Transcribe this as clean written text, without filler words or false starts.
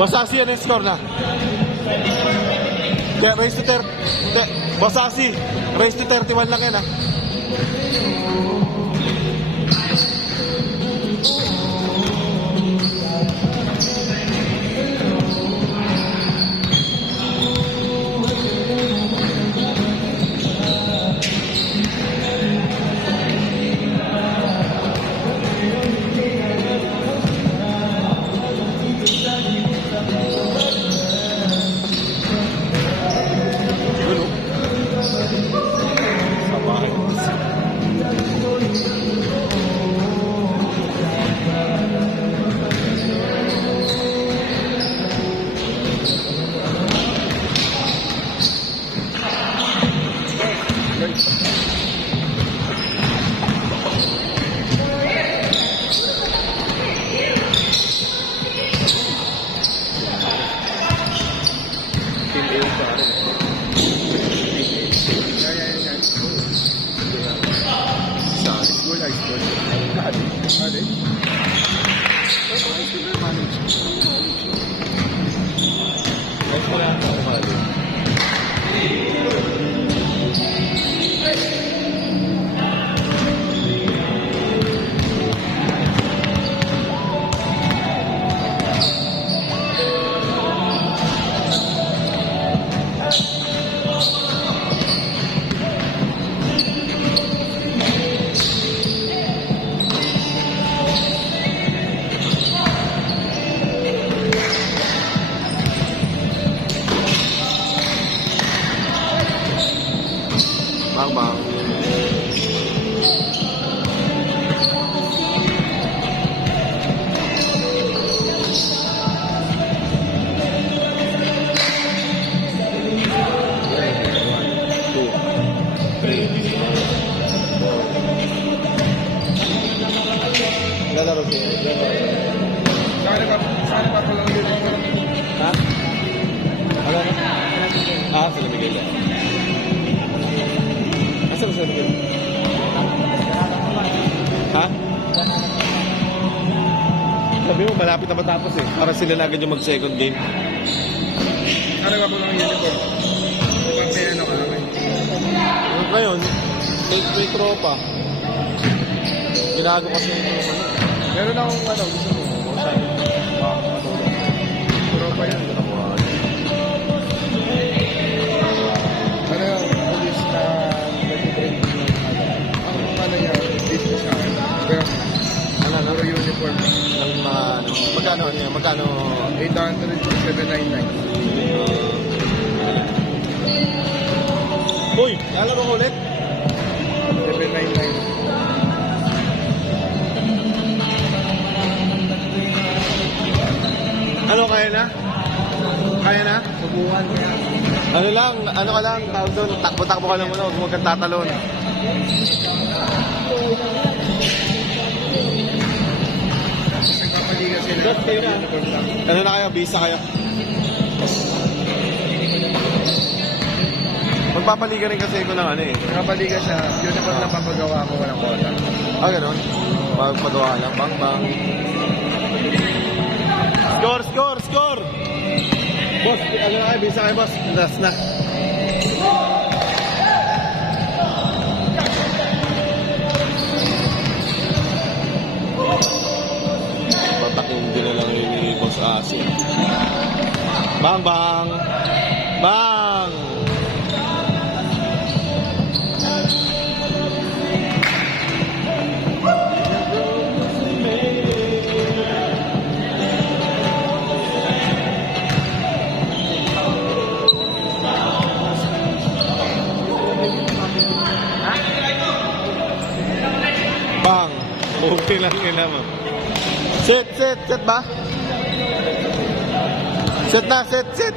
Basasi, ano yung score na? Kaya raise to 30. Basasi, raise to 31 lang yan, ha? Bang. Lalaro siya. Saan pa lang yun? Ha? Ano? Sila Miguel. Saan sa Miguel? Ha? Sabi mo, malapit na matapos eh. Para sila na agad yung mag-second game. Ano ba po lang yung uniform? Kasi ano ka naman? Ngayon, may tropa. Ginago kasi yung ano. Meron akong ano, gusto mo. Tropa yan. Ano yung police na nag-train ang ano niya, business na. Pero, puro uniform. Ng mga ano. Magkano ano yan? Magkano? 800 to 799. Uy! Lalaro ko ulit? 799. Ano, kaya na? Kaya na? Subukan kaya. Ano lang, ano ka lang, tawag doon, takbo-takbo ka lang muna, huwag kang tatalon. Nagpapaliga sila. Ano na kayo, visa kayo? Magpapaliga rin kasi ko ng ano eh. Nagpapaliga siya. Uniform na papagawa ko, walang kota. Ganon? Magpagawa lang, bang. Score! Boss, ano na kayo, visa kayo boss? Last na. Patakin din na lang yun ni Boss Asin. Bang! Bang! Okay lang yun naman. Set ba? Set na, set!